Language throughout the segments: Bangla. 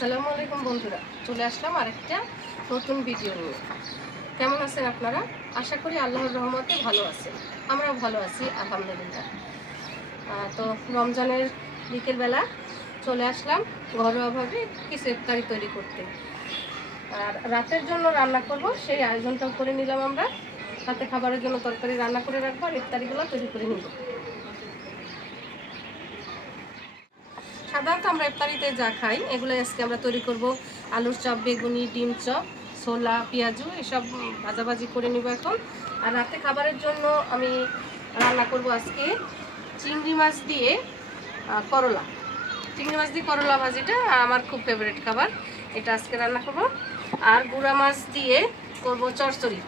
আসসালামু আলাইকুম বন্ধুরা, চলে আসলাম আরেকটা নতুন ভিডিও নিয়ে। কেমন আছেন আপনারা? আশা করি আল্লাহর রহমতে ভালো আছেন। আমরাও ভালো আছি আলহামদুলিল্লাহ। তো রমজানের বিকেলবেলা চলে আসলাম ঘরোয়াভাবে কিছু ইফতারি তৈরি করতে। আর রাতের জন্য রান্না করব, সেই আয়োজনটাও করে নিলাম আমরা। রাতে খাবারের জন্য তরকারি রান্না করে রাখবো আর ইফতারিগুলো তৈরি করে নিব। সাধারণত আমরা ইফতারিতে যা খাই এগুলো আজকে আমরা তৈরি করব। আলুর চপ, বেগুনি, ডিম চপ, ছোলা, পেঁয়াজু এসব ভাজাভাজি করে নিব এখন। আর রাতে খাবারের জন্য আমি রান্না করব আজকে চিংড়ি মাছ দিয়ে করলা। চিংড়ি মাছ দিয়ে করলা ভাজিটা আমার খুব ফেভারিট খাবার, এটা আজকে রান্না করব। আর গুঁড়া মাছ দিয়ে করব চচ্চড়ি।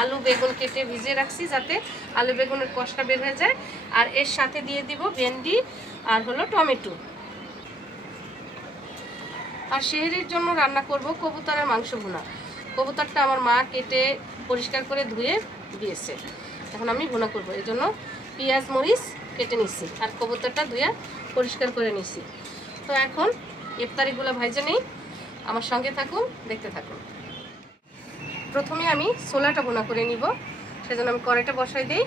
আলু বেগুন কেটে ভিজিয়ে রাখছি যাতে আলু বেগুনের কষটা বের হয়ে যায়। আর এর সাথে দিয়ে দিব ভেন্ডি আর হলো টমেটো। আর সেহরির জন্য রান্না করব কবুতরের মাংস ভুনা। কবুতরটা আমার মা কেটে পরিষ্কার করে ধুয়ে দিয়েছে, এখন আমি ভুনা করব। এই জন্য পেঁয়াজ মরিচ কেটে নিছি আর কবুতরটা ধুয়ে পরিষ্কার করে নিছি। তো এখন ইফতারিগুলো ভাইজে নেই, আমার সঙ্গে থাকুন, দেখতে থাকুন। প্রথমে আমি ছোলাটা ভুনা করে নিব, সেজন্য আমি কড়াইটা বসাই দিই।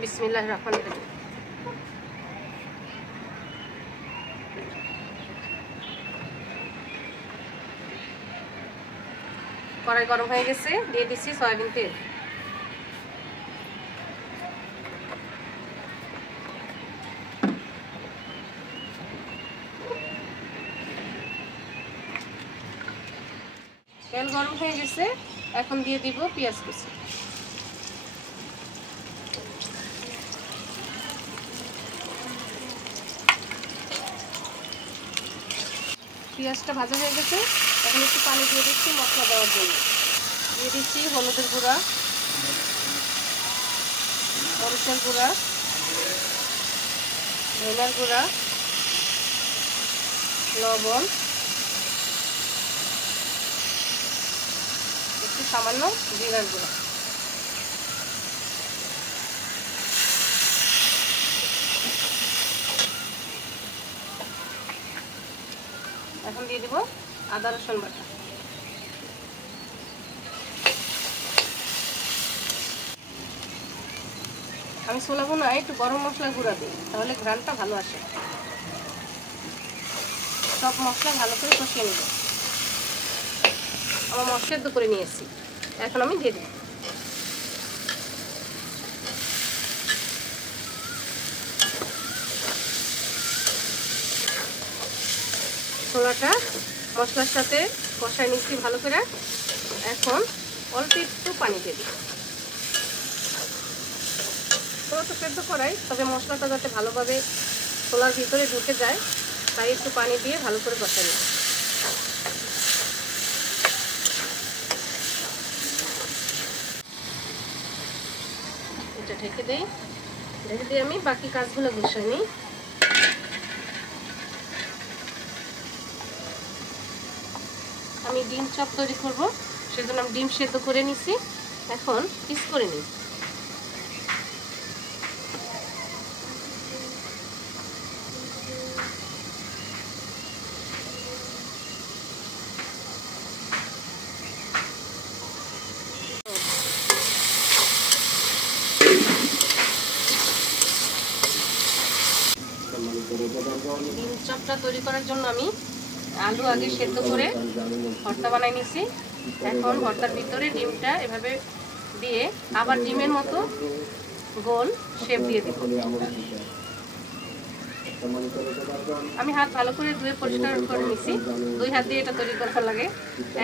বিসমিল্লাহির রহমানির রহিম। কড়াই গরম হয়ে গেছে, দিয়ে দিচ্ছি সয়াবিন তেল। তেল গরম হয়ে গেছে, এখন দিয়ে দিব পেঁয়াজ কুচি। পেঁয়াজটা ভাজা হয়ে গেছে, এখন একটু পানি দিয়ে দিচ্ছি মশলা দেওয়ার জন্য। দিয়ে দিচ্ছি হলুদের গুঁড়া, মরিচের গুঁড়া, ধনিয়ার গুঁড়া, লবণ, একটু সামান্য জিরার গুঁড়া। এখন দিয়ে দিব আদা রসুন বাটা। আমি ছোলা ভুনায় একটু গরম মশলা গুঁড়া দিই, তাহলে ঘ্রাণটা ভালো আসে। সব মশলা ভালো করে কষিয়ে নেব। আমার মশলা সেদ্ধ করে নিয়েছি, এখন আমি দিয়ে দেব। ছোলাটা মশলার সাথে কষায় নিচ্ছি ভালো করে। এখন অল্প একটু পানি দিয়ে দিই। ছোলা তো সেদ্ধ করাই, তবে মশলাটা যাতে ভালোভাবে ছোলার ভিতরে ঢুকে যায় তাই একটু পানি দিয়ে ভালো করে কষাই নিই। এটা ঢেকে দিই, ঢেকে দিয়ে আমি বাকি কাজগুলো গুছিয়ে নিই। আমি ডিম চপ তৈরি করব, সেজন্য আমি ডিম সেদ্ধ করে নিছি, এখন পিস করে নিই। ডিম চপটা তৈরি করার জন্য আমি আলু আগে সেদ্ধ করে ভর্তা বানাই নিছি। এখন ভর্তার ভিতরে ডিমটা এভাবে দিয়ে আবার ডিমের মতো গোল শেপ দিয়ে দিব। আমি হাত ভালো করে ধুয়ে পরিষ্কার করে নিছি। 2 হাত দিয়ে এটা তৈরি করা লাগে,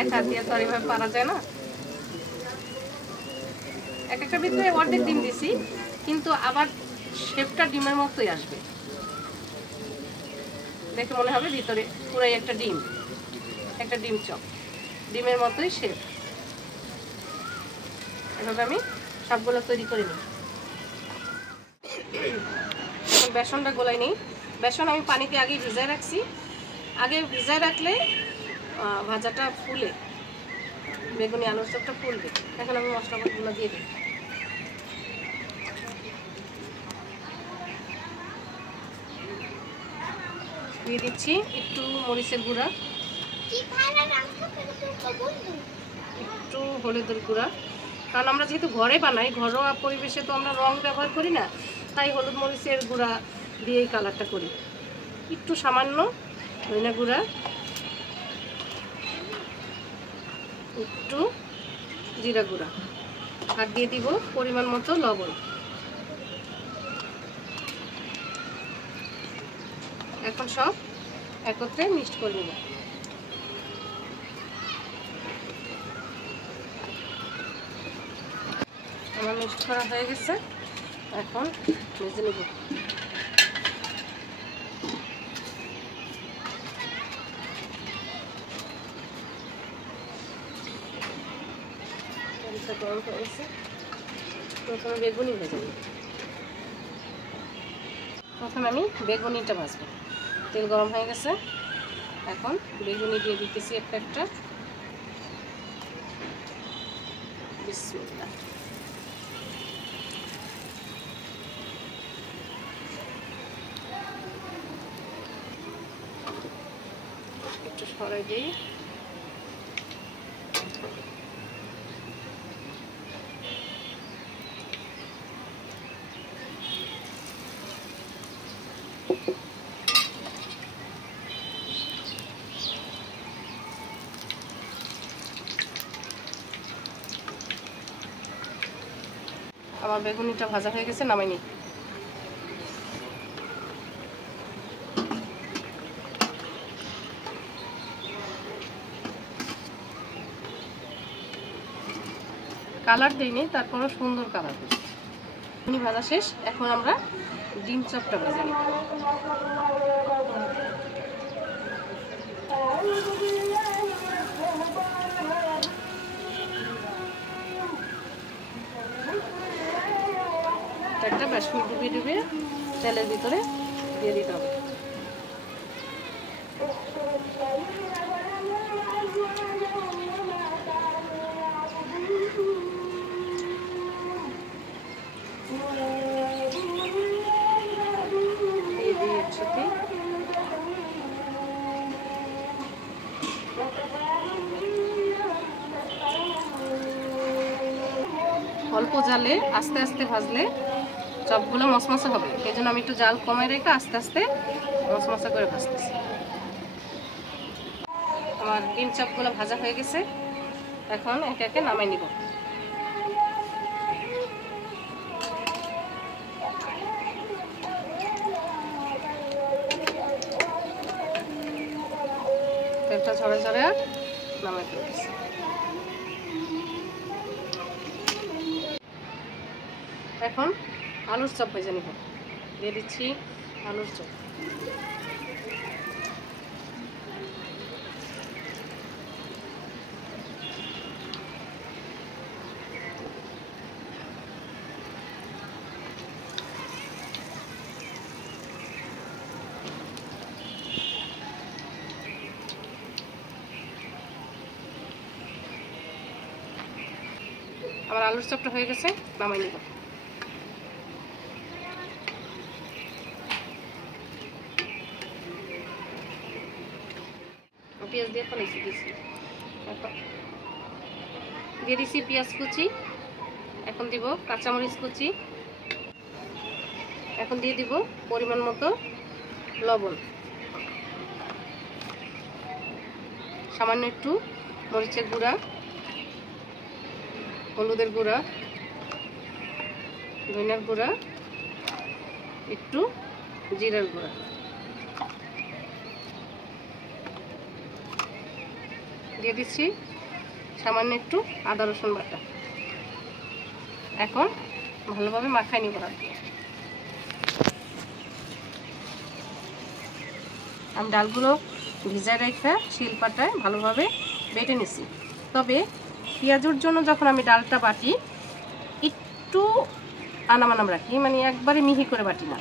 1 হাত দিয়ে তো আর এভাবে পারা যায় না। একটা ভিতরে অর্ধেক ডিম দিছি, কিন্তু আবার শেপটা ডিমের মতোই আসবে। দেখে মনে হবে ভিতরে পুরাই একটা ডিম চপ, ডিমের মতোই শেপ। এভাবে আমি সবগুলো তৈরি করে নিই। এখন বেসনটা গোলাই নিই। বেসন আমি পানিতে আগে ভিজায় রাখছি, আগে ভিজায় রাখলে ভাজাটা ফুলে, বেগুনি আলুর চপটা ফুলবে। এখন আমি মশলাগুলো দিয়ে দিই। দিয়ে দিচ্ছি একটু মরিচের গুঁড়া, একটু হলুদের গুঁড়া, কারণ আমরা যেহেতু ঘরে বানাই, ঘরোয়া পরিবেশে তো আমরা রং ব্যবহার করি না, তাই হলুদ মরিচের গুঁড়া দিয়েই কালারটা করি। একটু সামান্য ধনিয়া গুঁড়া, একটু জিরা গুঁড়া, আর দিয়ে দিব পরিমাণ মতো লবণ। এখন সব একত্রে মিক্সড করে নেব। আমার মিক্সড করা হয়ে গেছে, এখন ভেজে নেব। গরম হয়ে গেছে, প্রথমে বেগুনি ভেজে নিই। প্রথমে আমি বেগুনিটা ভাজবো। তেল গরম হয়ে গেছে, এখন বেগুনি দিয়ে দিতেছি একটা একটা। বিসমিল্লাহ। একটু সরাই দিই। আমার বেগুনিটা ভাজা হয়ে গেছে, নামাই নিই। কালার দিইনি, তারপরও সুন্দর কালার হয়েছে। বেগুনি ভাজা শেষ, এখন আমরা ডিম চপটা ভেজে নিই। একটা বেসন ডুবিয়ে ডুবিয়ে তেলের ভিতরে দিয়ে দিতে হবে। একসাথে অল্প জালে আস্তে আস্তে ভাজলে চপগুলো মশমশা হবে, এই জন্য আমি একটু জাল কমায় রেখে আস্তে আস্তে মশমশা করে ভাজতেছি। আমার ডিম চপগুলো ভাজা হয়ে গেছে, এখন একে একে নামাই নিব। তেলটা ঝরে ঝরে নামাই ফেলতেছি। এখন আলুর চপ ভেজে নিব। দিয়ে দিচ্ছি আলুর চপ। আমার আলুর চপটা হয়ে গেছে, নামাই নিব। পেঁয়াজ দিয়ে ফেলেছি, দিয়ে দিচ্ছি পেঁয়াজ কুচি, এখন দিব কাঁচামরিচ কুচি, এখন দিয়ে দিব পরিমাণ মতো লবণ, সামান্য একটু মরিচের গুঁড়া, হলুদের গুঁড়া, ধনিয়ার গুঁড়া, একটু জিরার গুঁড়া, দিয়ে দিচ্ছি সামান্য একটু আদা রসুন বাটা। এখন ভালোভাবে মাখাই নিব। আমি ডালগুলো ভিজায় রেখে শিলপাটায় ভালোভাবে বেটে নিছি। তবে পেঁয়াজুর জন্য যখন আমি ডালটা বাটি একটু আনামানাম রাখি, মানে একবারে মিহি করে বাটি না,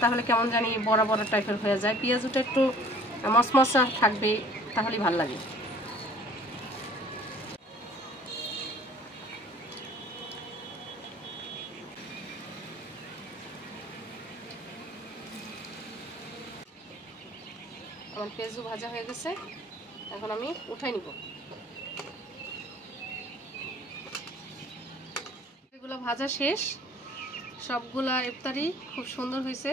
তাহলে কেমন জানি বড়া বড়া টাইপের হয়ে যায়। পেঁয়াজুটা একটু মশমশা থাকবে, তাহলেই ভালো লাগে। আমার পেঁয়াজু ভাজা হয়ে গেছে, এখন আমি উঠাই নিব। এগুলো ভাজা শেষ, সবগুলা ইফতারি খুব সুন্দর হয়েছে।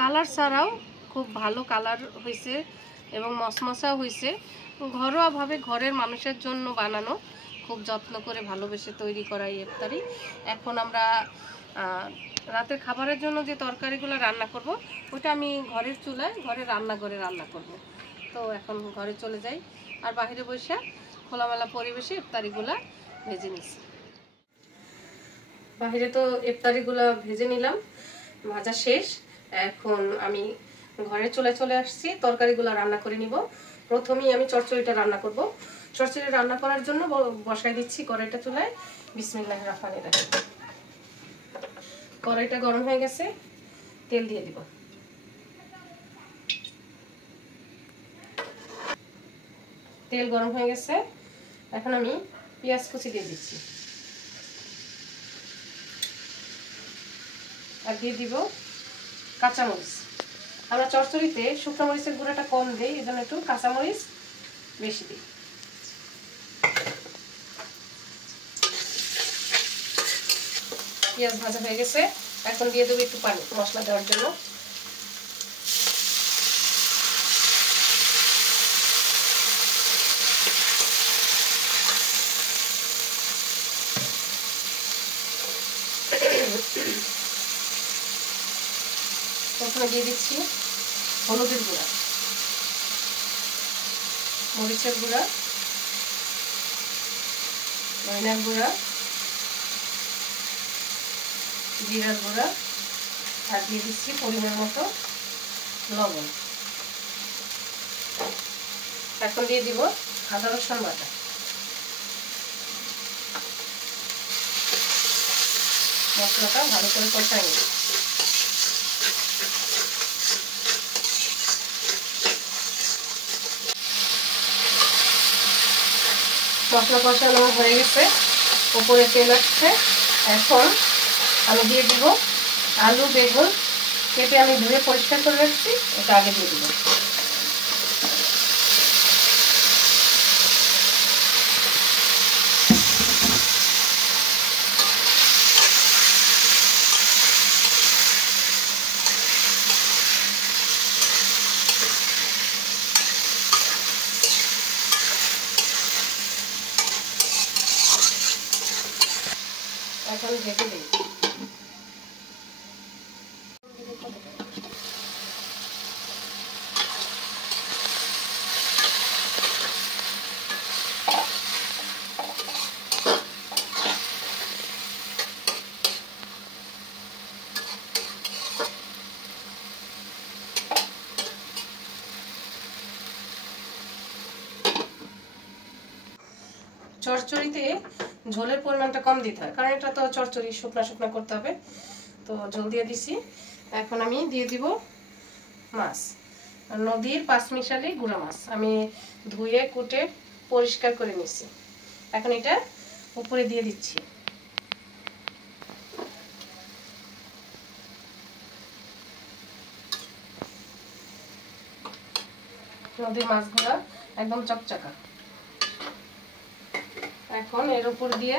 কালার ছাড়াও খুব ভালো কালার হয়েছে এবং মশমশাও হয়েছে। ঘরোয়াভাবে ঘরের মানুষের জন্য বানানো, খুব যত্ন করে ভালোবেসে তৈরি করা এই ইফতারি। এখন আমরা রাতের খাবারের জন্য যে তরকারিগুলো রান্না করব, ওটা আমি ঘরের চুলায় ঘরের রান্নাঘরে রান্না করব। তো এখন ঘরে চলে যাই, আর বাইরে বসে খোলামেলা পরিবেশে ইফতারিগুলো ভেজে নিচ্ছি। বাইরে তো ইফতারিগুলো ভেজে নিলাম, ভাজা শেষ। এখন আমি ঘরের চুলায় চলে আসছি, তরকারিগুলো রান্না করে নিব। প্রথমেই আমি চচ্চড়িটা রান্না করব। চচ্চড়ি রান্না করার জন্য বসাই দিচ্ছি কড়াইটা চুলায়। বিসমিল্লাহির রহমানির রহিম। কড়াইটা গরম হয়ে গেছে, তেল দিয়ে দিব। তেল গরম হয়ে গেছে, এখন আমি পেঁয়াজ কুচি দিয়ে দিচ্ছি, আর দিয়ে দিব কাঁচামরিচ। আমরা চচ্চড়িতে শুকনো মরিচের গুঁড়াটা কম দিই, এই জন্য একটু কাঁচামরিচ বেশি দিই। পেঁয়াজ ভাজা হয়ে গেছে, এখন দিয়ে দেবো একটু পানি মশলা দেওয়ার জন্য। প্রথমে দিয়ে দিচ্ছি হলুদের গুঁড়া, মরিচের গুঁড়া, ধনিয়ার গুঁড়া, জিরার গুঁড়া, আর দিয়ে দিচ্ছি পরিমাণ মতো লবণ। এখন দিয়ে দিব আদা রসুন বাটা। মশলাটা ভালো করে কষাই নিই। মশলা কষানো হয়ে গেছে, উপরে তেল আসছে। এখন আমি দিয়ে দিব আলু বেগুন কেটে আমি ধুয়ে পরিষ্কার করে রাখছি, এটা আগে দিয়ে দিব। এখন ঢেকে দিই। চচ্চড়িতে ঝোলের পরিমাণটা কম দিতে হয়, কারণ এটা তো চচ্চড়ি শুকনা শুকনা করতে হবে। তো ঝোল দিয়ে দিছি। এখন আমি দিয়ে দিব মাছ, নদীর পাঁচমিশালি গুঁড়া মাছ। আমি ধুয়ে কুটে পরিষ্কার করে নিচ্ছি। এখন এটা উপরে দিয়ে দিচ্ছি। নদীর মাছগুলো একদম চকচকা। এখন এর উপর দিয়ে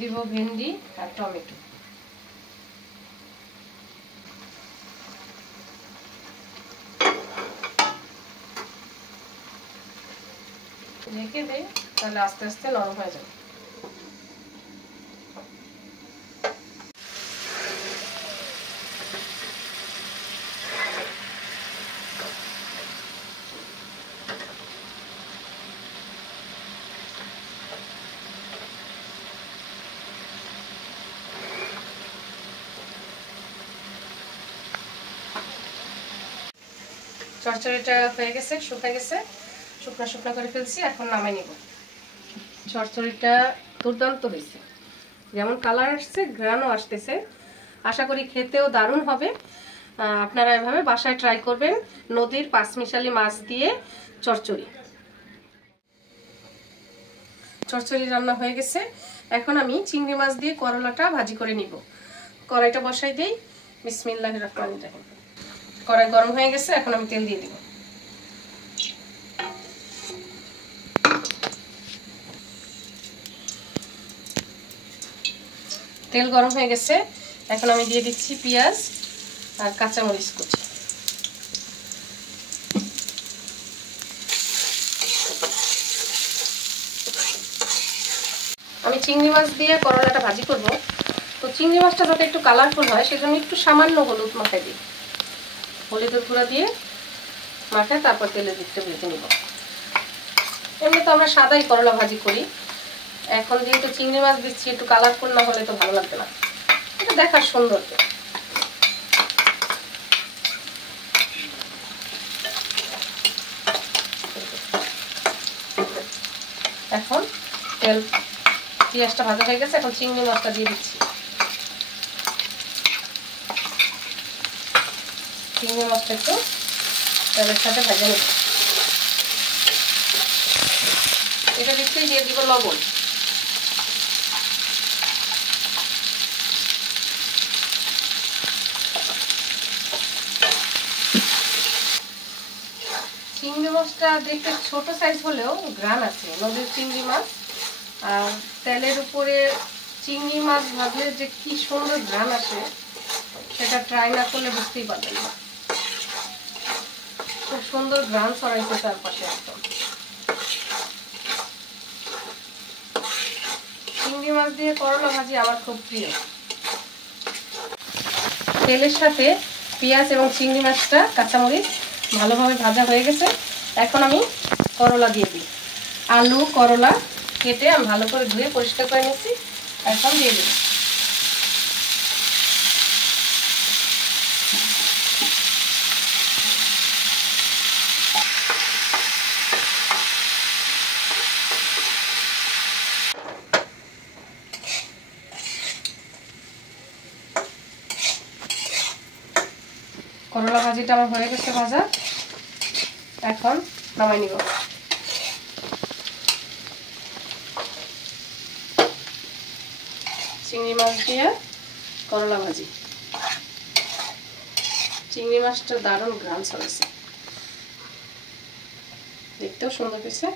দিব ভেন্ডি আর টমেটো। ঢেকে দেই, তাহলে আস্তে আস্তে নরম হয়ে যাবে। চচ্চড়িটা হয়ে গেছে, শুকিয়ে গেছে, শুকনা শুকনা করে ফেলছি। এখন নামাই নিব। চচ্চড়িটা দুর্দান্ত হয়েছে, যেমন কালার আসছে ঘ্রাণও আসতেছে। আশা করি খেতেও দারুণ হবে। আপনারা এভাবে বাসায় ট্রাই করবেন। নদীর পাঁচমিশালি মাছ দিয়ে চচ্চড়ি। চচ্চড়ি রান্না হয়ে গেছে। এখন আমি চিংড়ি মাছ দিয়ে করলাটা ভাজি করে নিব। কড়াইটা বসাই দেই। বিসমিল্লাহির রহমানির রহিম। কড়াই গরম হয়ে গেছে, এখন আমি তেল দিয়ে দিব। তেল গরম হয়ে গেছে, এখন আমি দিয়ে দিচ্ছি পেঁয়াজ আর কাঁচামরিচ কুচি। আমি চিংড়ি মাছ দিয়ে করলাটা ভাজি করব, তো চিংড়ি মাছটা যাতে একটু কালারফুল হয় সেজন্য একটু সামান্য হলুদ মাখাই দিই। হলুদের গুঁড়া দিয়ে মাখায় তারপর তেলের দিকটা ভেজে নিব। এমনি তো আমরা সাদাই করলা ভাজি করি, এখন যেহেতু চিংড়ি মাছ দিচ্ছি একটু কালারফুল না হলে তো ভালো লাগবে না, এটা দেখার সুন্দর। এখন তেল পেঁয়াজটা ভাজা হয়ে গেছে, এখন চিংড়ি মাছটা দিয়ে দিচ্ছি। চিংড়ি মাছটা একটু তেলের সাথে ভেজে নেব। এটা দিচ্ছি, দিয়ে দিব লবণ। চিংড়ি মাছটা দেখতে ছোট সাইজ হলেও ঘ্রাণ আছে, নদীর চিংড়ি মাছ আর তেলের উপরে চিংড়ি মাছ ভাজলে যে কি সুন্দর ঘ্রাণ আসে সেটা ট্রাই না করলে বুঝতেই পারবেন না। খুব সুন্দর ঘ্রাণ ছড়াইছে চারপাশে একদম। চিংড়ি মাছ দিয়ে করলা ভাজি আমার খুব প্রিয়। তেলের সাথে পেঁয়াজ এবং চিংড়ি মাছটা কাঁচামরিচ ভালোভাবে ভাজা হয়ে গেছে, এখন আমি করলা দিয়ে দিই। আলু করলা কেটে আমি ভালো করে ধুয়ে পরিষ্কার করে নিচ্ছি, এখন দিয়ে দিই। করলা ভাজিটা আমার হয়ে গেছে ভাজা, এখন নামাই নিব। চিংড়ি মাছ দিয়ে করলা ভাজি। চিংড়ি মাছটা দারুণ ঘ্রাণ ছড়াচ্ছে, দেখতেও সুন্দর হয়েছে।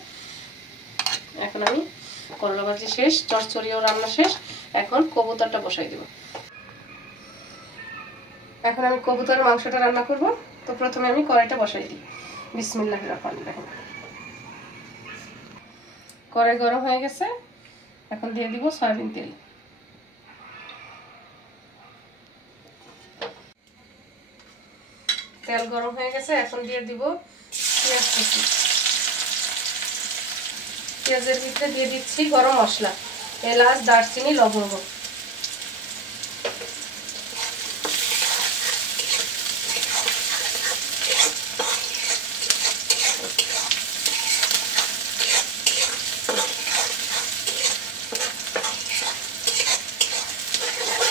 এখন আমি করলা ভাজি শেষ, চচ্চড়িও রান্না শেষ, এখন কবুতরটা বসাই দেব। এখন আমি কবুতরের মাংসটা রান্না করব, তো প্রথমে আমি কড়াইটা বসাই দিই। বিসমিল্লাহির রহমানির রহিম। কড়াই গরম হয়ে গেছে, এখন দিয়ে দিব সয়াবিন তেল। তেল গরম হয়ে গেছে, এখন দিয়ে দিব পেঁয়াজ কুচি। পেঁয়াজের ভিতরে দিয়ে দিচ্ছি গরম মশলা, এলাচ দারচিনি লবঙ্গ।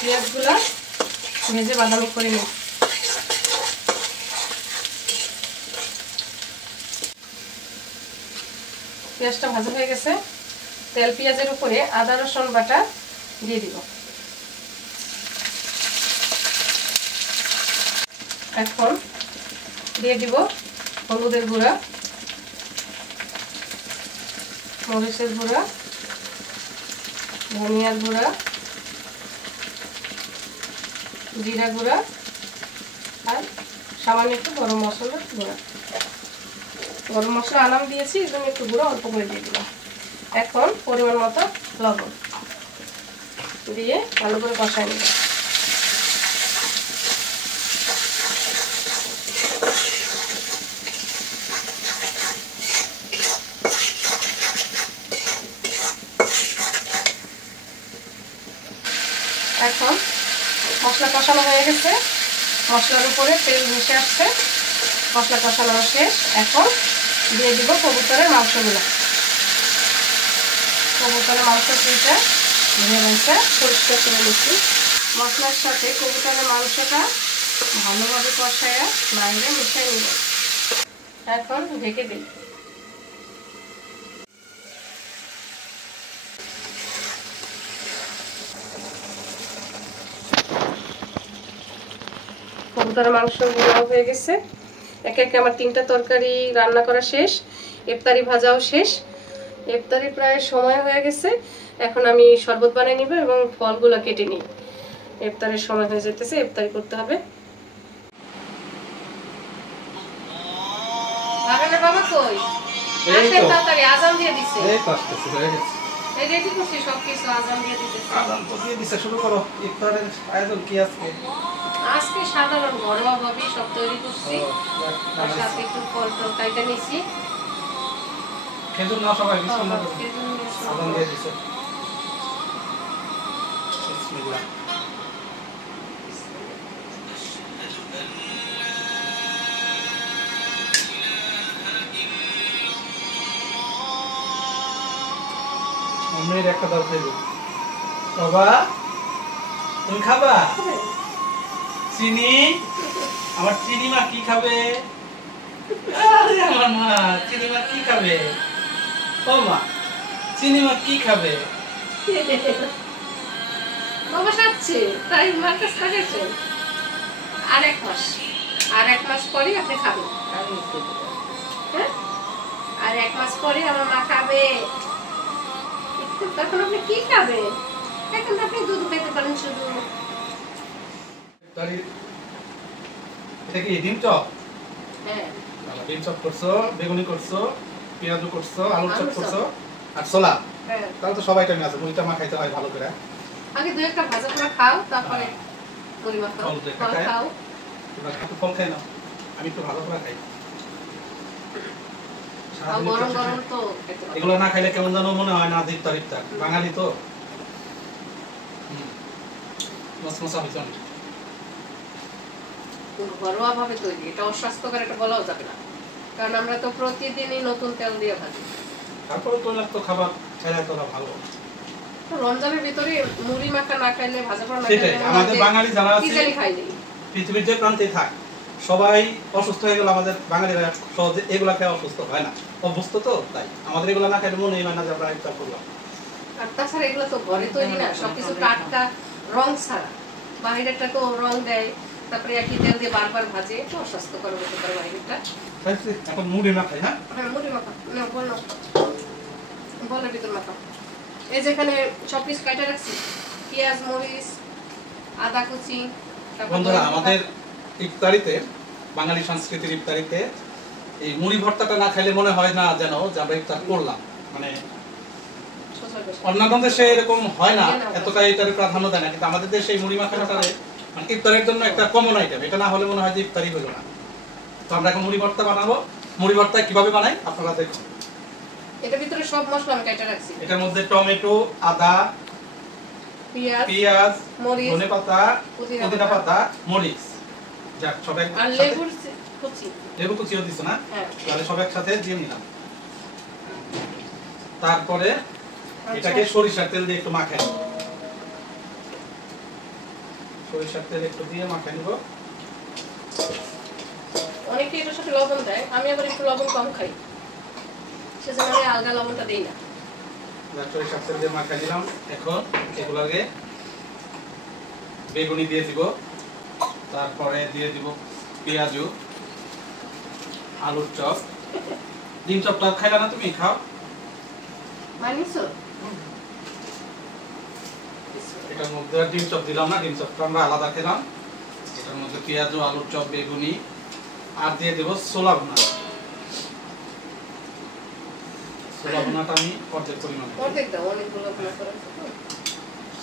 পেঁয়াজগুলো ভেজে বাদামি করে নিই। পেঁয়াজটা ভাজা হয়ে গেছে, তেল পেঁয়াজের উপরে আদা রসুন বাটা দিয়ে দিব। এখন দিয়ে দিব হলুদের গুঁড়া, মরিচের গুঁড়া, ধনিয়ার গুঁড়া, জিরা গুঁড়া আর সামান্য একটু গরম মশলার গুঁড়া। গরম মশলা আনাম দিয়েছি, এই জন্য একটু গুঁড়ো অল্প করে দিয়ে দিলাম। এখন পরিমাণ মতো লবণ দিয়ে ভালো করে কষাই নেব। এখন মশলা কষানো হয়ে গেছে, মশলার উপরে তেল মিশে আসছে, মশলা কষানো শেষ। এখন দিয়ে দিব কবুতরের মাংসগুলো। কবুতরের মাংস দুইটা ধুয়ে নিয়ে পরিষ্কার করে নিচ্ছি। মশলার সাথে কবুতরের মাংসটা ভালোভাবে কষায়া বাইরে মিশিয়ে নিব। এখন ঢেকে দিই। কবুতরের মাংস গুঁড়াও হয়ে গেছে, একে একে আমার 3টা তরকারি রান্না করা শেষ, ইফতারি ভাজাও শেষ। ইফতারি প্রায় সময় হয়ে গেছে, এখন আমি শরবত বানিয়ে নিব এবং ফলগুলো কেটে নিই। ইফতারের সময় হয়ে যেতেছে, ইফতারি করতে হবে। বাবা কই? আসেন তাড়াতাড়ি, আজান দিয়ে দিছে। এই তো আসতেছে, হয়ে গেছে। এই রেডি করছি সবকিছু, আজান দিয়ে দিতেছে। আজান তো দিয়ে দিছে, শুরু করো। ইফতারের আয়োজন কি আজকে? আজকে সাধারণ ঘরোয়া ভাবে সব তৈরি করছি। আর সাথে একটু ফল টল কাইটা নিছি। খেজুর নাও সবাই, বিসমিল্লাহ। খেজুর নিয়ে আজান দিয়ে দিছে। বিসমিল্লাহ। আমের একটা দাও খেজুর। বাবা তুমি খাবা? চিনি? আমার চিনি মা কি খাবে? আরে আমার মা, চিনি মা কি খাবে? ও মা, চিনি মা কি খাবে? বাবা সাচ্ছে, তাই মার কাছে থাকেছেন। আর এক মাস পরে আপনি খাবেন। হ্যাঁ, আর 1 মাস পরে আমার মা খাবে। তখন আপনি কি খাবেন? এখন আপনি দুধ খেতে পারেন শুধু। এটা কি ডিম চপ? হ্যাঁ, ডিম চপ করছো, বেগুনি করছো, পেঁয়াজু করছো, আলুর চপ করছো, আর ছোলা। হ্যাঁ, তাহলে তো সবাই টাইম আছে। মুড়িটা মাখাইতে হয় ভালো করে। আগে 2-1টা ভাজা করে খাও, তারপরে মুড়ি মাখাও। ফল দিয়ে ফল খাও। এবার একটু ফল খাই নাও, আমি একটু ভালো করে খাই। আর গরম গরম তো খেতে হবে। এগুলো না খাইলে কেমন যেন মনে হয় না, ইফতার ইফতার। বাঙালি তো মশমশা হয়েছে অনেক। ঘরোয়া ভাবে তৈরি, এটা অস্বাস্থ্যকর এটা বলাও যাবে না, কারণ আমরা তো প্রতিদিনই নতুন তেল দিয়ে ভাজি। তারপরে তো তো খাবার খাইলে তো ভালো। রমজানের ভিতরে মুড়ি মাখা না খাইলে, ভাজা পোড়া না সেটাই, খাইলে আমাদের বাঙালি যারা আছে খাইনি পৃথিবীর যে প্রান্তে থাক, সবাই অসুস্থ হয়ে গেল। আমাদের বাঙালিরা সহজে এগুলা খেয়ে অসুস্থ হয় না, অভ্যস্ত তো। তাই আমাদের এগুলা না খাইলে মনেই হয় না যে আমরা ইফতার করলাম। আর তাছাড়া এগুলো তো ঘরে তৈরি না, সবকিছু টাটকা, রং ছাড়া। বাইরেরটা তো রং দেয়, তারপরে একই তেল দিয়ে বারবার ভাজে, এটা অস্বাস্থ্যকর হতে পারে বাইরেরটা। এখন মুড়ি না খাই। হ্যাঁ, মুড়ি মাখা না, বলের ভিতর মাখা। এই যেখানে সব কিছু কাটা রাখছি, পেঁয়াজ, মরিচ, আদা কুচি। বন্ধুরা, আমাদের ইফতারিতে, বাঙালি সংস্কৃতির ইফতারিতে এই মুড়ি ভর্তাটা না খাইলে মনে হয় না যেন যে আমরা ইফতার করলাম। মানে অন্যান্য দেশে এরকম হয় না, এতটা এটার প্রাধান্য দেয় না, কিন্তু আমাদের দেশে এই মুড়ি মাখাটারে মানে ইফতারের জন্য একটা কমন আইটেম। এটা না হলে মনে হয় যে ইফতারি হলো না। তো আমরা এখন মুড়ি ভর্তা বানাবো। মুড়ি ভর্তা কিভাবে বানাই আপনারা দেখুন। এটার ভিতরে সব মশলা আমি কেটে রাখছি। এটার মধ্যে টমেটো, আদা, পেঁয়াজ, ধনেপাতা, পুদিনা পাতা, মরিচ, যাক সব একসাথে। আর লেবুর কুচি। লেবু কুচিও দিছো না? হ্যাঁ, তাহলে সব একসাথে দিয়ে নিলাম। তারপরে এটাকে সরিষার তেল দিয়ে একটু মাখাই নেব। সরিষার তেল একটু দিয়ে মাখাই নেব। অনেকে এটার সাথে লবণ দেয়, আমি আবার একটু লবণ কম খাই, সেজন্য আমি আলগা লবণটা দেই না। সরিষার তেল দিয়ে মাখাই দিলাম। এখন এগুলোকে বেগুনি দিয়ে দিব, তারপরে দিয়ে দিব পেঁয়াজু, আলুর চপ। ডিম চপটা খাইলা না তুমি? খাও। মানিছো? এটার মধ্যে ডিম চপ দিলাম না, ডিম চপটা আমরা আলাদা খেলাম। এটার মধ্যে পেঁয়াজু, আলুর চপ, বেগুনি, আর দিয়ে দেব ছোলা ভুনা। ছোলা ভুনাটা আমি অর্ধেক পরিমাণে,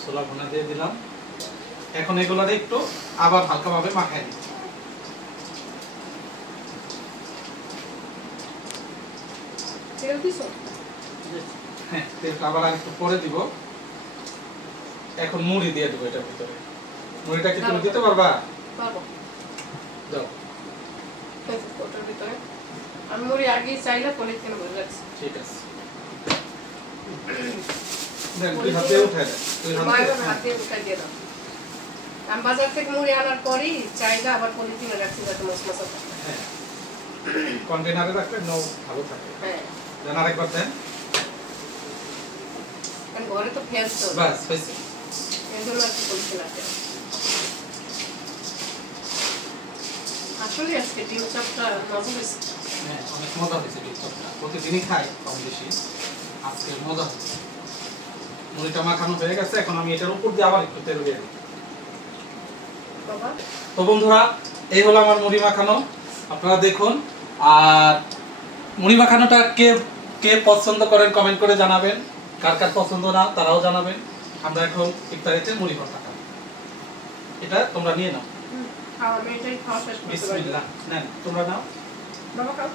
ছোলা ভুনা দিয়ে দিলাম। এখন এগুলারে একটু আবার হালকাভাবে মাখাই নিই। হ্যাঁ, তেলটা আবার একটু পরে দিব। এখন মুড়ি দিয়ে দেবো এটার ভিতরে। মুড়িটা কি তুমি দিতে পারবা? পারবো। দাও। ওটার ভিতরে আমি মুড়ি আগেই চাইলে পলিথিনে ভরে রাখছি। ঠিক আছে। দেন তুই হাতে উঠাই দে। তুই হাতে উঠাই দিয়ে দাও। আমি বাজার থেকে মুড়ি আনার পরই চাইলে আবার পলিথিনে রাখছি যাতে মশমশা থাকে। হ্যাঁ, কন্টেনারে রাখলে নাও ভালো থাকে। হ্যাঁ, দেন আরেকবার দেন। কারণ ঘরে তো ফেলতো বাস হয়েছে। এই জন্য আর কি পলিথিন আছে। আসলে আজকে ডিম চপটা মজা হয়েছে। হ্যাঁ, অনেক মজা হয়েছে ডিম চপটা। প্রতিদিনই খাই কম বেশি, আজকে মজা হয়েছে। মুড়িটা মাখানো হয়ে গেছে। এখন আমি এটার উপর দিয়ে আবার একটু তেল দিয়ে দিই। বাবা তো বন্ধুরা, এই হলো আমার মুড়ি মাখানো, আপনারা দেখুন। আর মুড়ি মাখানোটা কে কে পছন্দ করেন কমেন্ট করে জানাবেন, কার কার পছন্দ না তারাও জানাবেন। আমরা এখন ইফতারিতে মুড়ি ভর্তা খাবো, এটা তোমরা নিয়ে নাও। খাওয়া মেয়েটাই খাওয়া শেষ করতে পারি। বিসমিল্লাহ, নেন তোমরা নাও। বাবা খাও।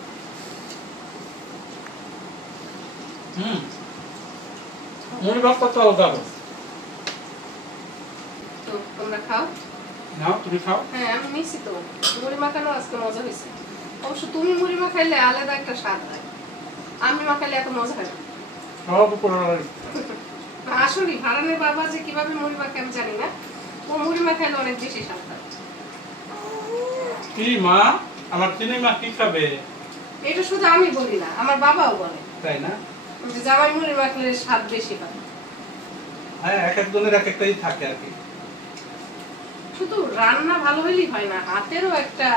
মুড়ি ভর্তা তো আলাদা। তো তোমরা খাও। নাও, তুমি খাও। হ্যাঁ আমি নিছি তো, মুড়ি মাখানো আজকে মজা হয়েছে। অবশ্য তুমি মুড়ি মাখাইলে আলাদা একটা স্বাদ হয়, আমি মাখাইলে এত মজা হয় না। আসলে ভাড়ানের বাবা যে কিভাবে মুড়ি মাখায় আমি জানি না, ও মুড়ি মাখাইলে অনেক বেশি স্বাদ হয়। কি মা, আমার চিনি মা কি খাবে? এটা শুধু আমি বলি না, আমার বাবাও বলে, তাই না? যে জামাই মুড়ি মাখলে স্বাদ বেশি হয়। হ্যাঁ, এক একজনের এক একটাই থাকে আর কি। শুধু রান্না ভালো হলেই হয় না, হাতেরও একটা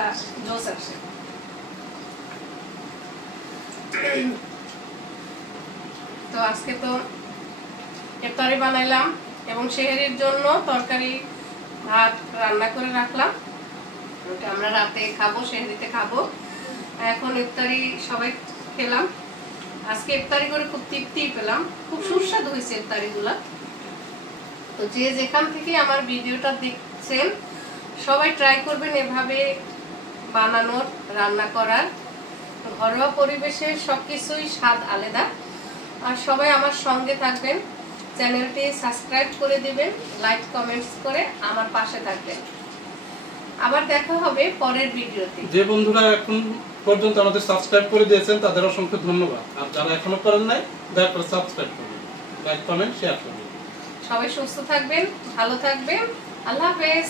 জোশ আসে। তো আজকে তো ইফতারি বানাইলাম এবং সেহরির জন্য তরকারি ভাত রান্না করে রাখলাম, ওটা আমরা রাতে খাবো, সেহরিতে খাবো। এখন ইফতারি সবাই খেলাম। আজকে ইফতারি করে খুব তৃপ্তি পেলাম, খুব সুস্বাদু হয়েছে ইফতারিগুলা। তো যে যেখান থেকে আমার ভিডিওটা দেখছেন সবাই ট্রাই করবেন এভাবে বানানোর, রান্না করার। ঘরোয়া পরিবেশে সবকিছুই স্বাদ আলাদা। আর সবাই আমার সঙ্গে থাকবেন, চ্যানেলটি সাবস্ক্রাইব করে দিবেন, লাইক কমেন্টস করে আমার পাশে থাকবেন। আবার দেখা হবে পরের ভিডিওতে। যে বন্ধুরা এখন পর্যন্ত আমাদের সাবস্ক্রাইব করে দিয়েছেন তাদের অসংখ্য ধন্যবাদ। আর যারা এখনো করেন নাই দয়া করে সাবস্ক্রাইব করবেন, লাইক কমেন্ট শেয়ার করবেন। সবাই সুস্থ থাকবেন, ভালো থাকবেন। আল্লাহ হাফেজ।